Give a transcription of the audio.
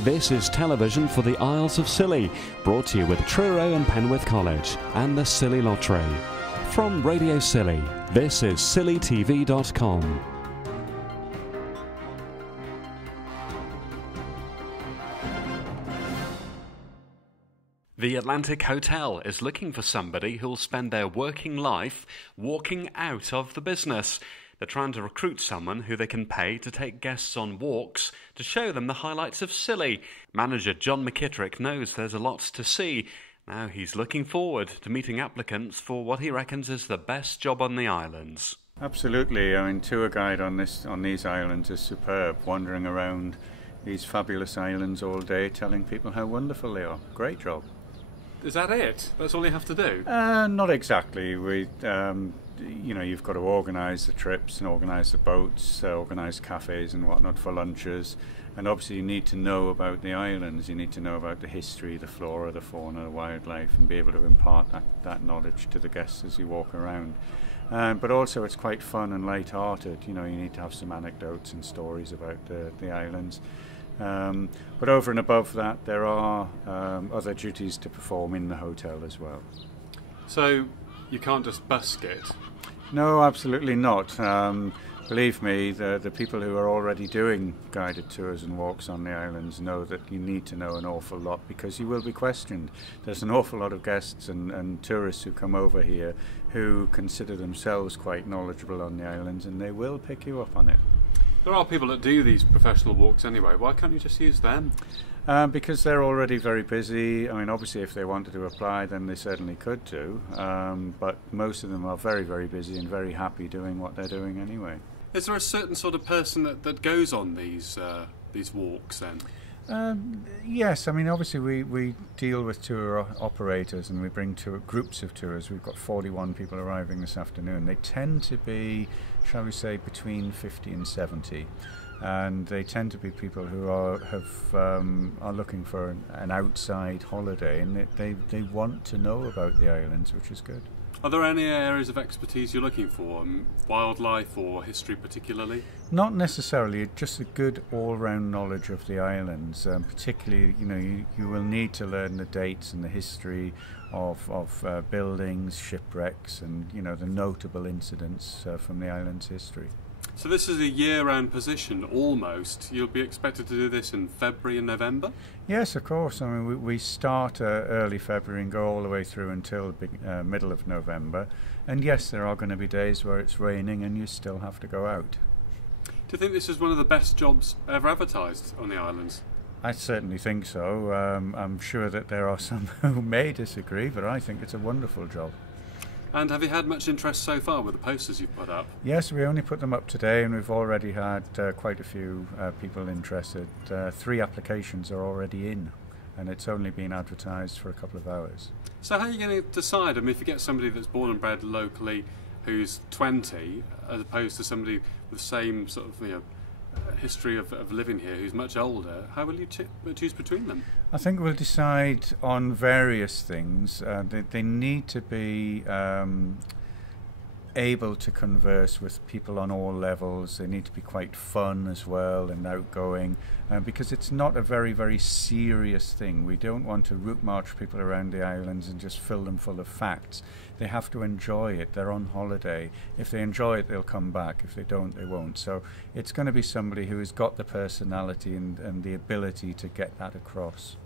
This is television for the Isles of Scilly, brought to you with Truro and Penwith College and the Scilly Lottery. From Radio Scilly, this is scillytv.com. The Atlantic Hotel is looking for somebody who'll spend their working life walking out of the business. They're trying to recruit someone who they can pay to take guests on walks to show them the highlights of Scilly. Manager John Mckitterick knows there's a lot to see. Now he's looking forward to meeting applicants for what he reckons is the best job on the islands. Absolutely. I mean, tour guide on these islands is superb, wandering around these fabulous islands all day, telling people how wonderful they are. Great job. Is that it? That's all you have to do? Not exactly. You've got to organise the trips and organise the boats, organise cafes and whatnot for lunches. And obviously you need to know about the islands. You need to know about the history, the flora, the fauna, the wildlife, and be able to impart that knowledge to the guests as you walk around. But also it's quite fun and light-hearted. You need to have some anecdotes and stories about the islands. But over and above that, there are other duties to perform in the hotel as well. So you can't just busk it? No, absolutely not. Believe me, the people who are already doing guided tours and walks on the islands know that you need to know an awful lot because you will be questioned. There's an awful lot of guests and tourists who come over here who consider themselves quite knowledgeable on the islands, and they will pick you up on it. There are people that do these professional walks anyway. Why can't you just use them? Because they're already very busy. I mean, obviously, if they wanted to apply, then they certainly could do. But most of them are very, very busy and very happy doing what they're doing anyway. Is there a certain sort of person that goes on these walks then? Yes, I mean, obviously we deal with tour operators and we bring groups of tours. We've got 41 people arriving this afternoon. They tend to be, shall we say, between 50 and 70. And they tend to be people who are looking for an outside holiday, and they want to know about the islands, which is good. Are there any areas of expertise you're looking for, wildlife or history particularly? Not necessarily, just a good all-round knowledge of the islands. Particularly, you will need to learn the dates and the history of buildings, shipwrecks, and the notable incidents from the island's history. So this is a year-round position, almost. You'll be expected to do this in February and November? Yes, of course. I mean, we start early February and go all the way through until middle of November. And yes, there are going to be days where it's raining and you still have to go out. Do you think this is one of the best jobs ever advertised on the islands? I certainly think so. I'm sure that there are some who may disagree, but I think it's a wonderful job. And have you had much interest so far with the posters you've put up? Yes, we only put them up today and we've already had quite a few people interested. 3 applications are already in and it's only been advertised for a couple of hours. So how are you going to decide? I mean, if you get somebody that's born and bred locally who's 20 as opposed to somebody with the same sort of history of living here who's much older, how will you choose between them? I think we'll decide on various things. They need to be able to converse with people on all levels. They need to be quite fun as well and outgoing, because it's not a very, very serious thing. We don't want to route march people around the islands and just fill them full of facts. They have to enjoy it. They're on holiday. If they enjoy it, they'll come back. If they don't, they won't. So it's going to be somebody who has got the personality and the ability to get that across.